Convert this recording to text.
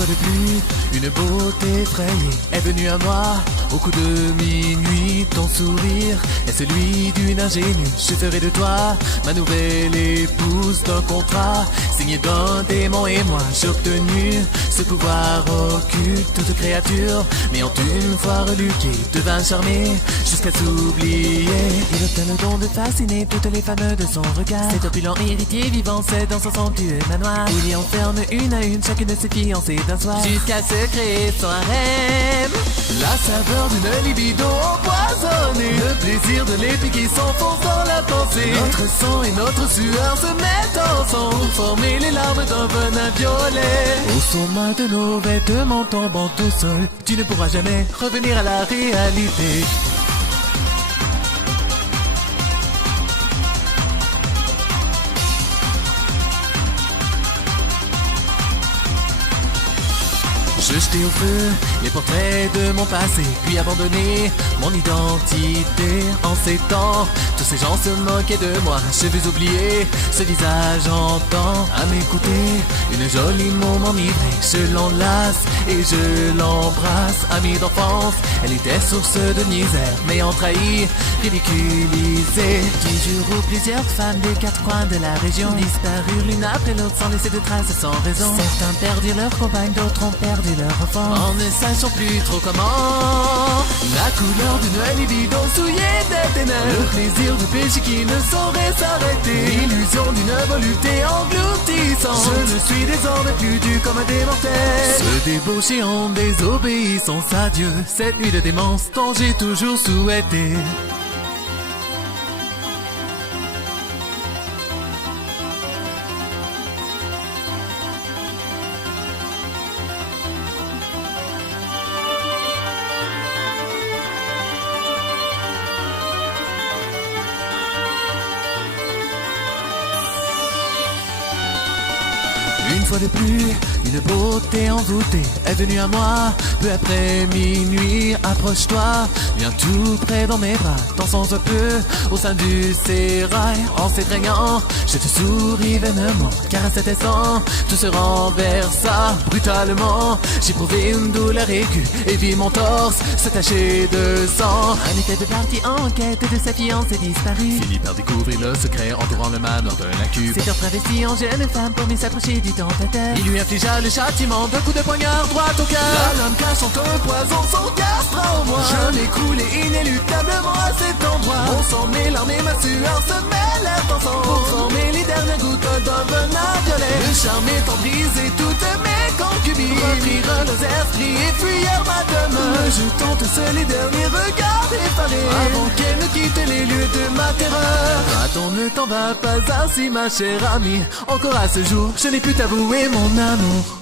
fois de plus, une beauté effrayée est venue à moi. Au coup de minuit, ton sourire est celui d'une ingénue. Je ferai de toi ma nouvelle épouse d'un contrat signé d'un démon et moi. J'ai obtenu ce pouvoir occulte, toute créature m'ayant une fois reluqué devint charmé jusqu'à s'oublier. Il obtint le don de fasciner toutes les femmes de son regard. Cet opulent héritier vivant c'est dans son somptueux manoir où il y enferme une à une chacune de ses fiancées d'un soir jusqu'à se créer son harem. La saveur d'une libido empoisonnée, le plaisir de l'épée qui s'enfonce dans la pensée. Notre sang et notre sueur se mettent ensemble pour former les larmes d'un venin violet. Au sommet de nos vêtements tombant tout seul, tu ne pourras jamais revenir à la réalité. Je jetais au feu les portraits de mon passé, puis abandonné mon identité. En ces temps, tous ces gens se moquaient de moi. Je vais oublier ce visage entend à m'écouter. Une jolie mot m'enivrait, je l'enlace et je l'embrasse. Amie d'enfance, elle était source de misère, m'ayant trahi, ridiculisé. 10 jours où plusieurs femmes des 4 coins de la région disparurent l'une après l'autre sans laisser de traces sans raison. Certains perdirent leur compagne, d'autres ont perdu leur enfant en ne sachant plus trop comment. La couleur d'une libido souillée des ténèbres, le plaisir du péché qui ne saurait s'arrêter, l'illusion d'une volupté engloutissante. Je ne suis désormais plus dû comme un démortel, se débaucher en désobéissance à Dieu. Cette nuit de démence dont j'ai toujours souhaité. Une fois de plus, une beauté envoûtée est venue à moi. Peu après minuit, approche-toi, viens tout près dans mes bras. Dansons un peu au sein du sérail. En s'étreignant, je te souris vainement, car à cet instant, tout se renversa brutalement. J'éprouvais une douleur aiguë et vis mon torse se tacher de sang. Un effet de partie en quête de sa fiancée disparue finit par découvrir le secret entourant le manoir de la cube. Cet homme travesti en jeune femme pour mieux s'approcher du tentateur. Il lui infligea le châtiment d'un coup de poignard droit au cœur. La lame cachant un poison, son cœur sera au moins. Je m'écoulai inéluctablement à cet endroit. Mon sang, mes larmes et ma sueur se mêlèrent ensemble pour former les dernières gouttes d'un venin violet. Le charme étant brisé, toutes mes concubines reprirent leurs esprits et fuyèrent ma demeure, me jetant tous les derniers regards effarés avant qu'elle ne quitte les lieux de ma terreur. Attends, ne t'en va pas ainsi ma chère amie. Encore à ce jour, je n'ai pu t'avouer mon amour.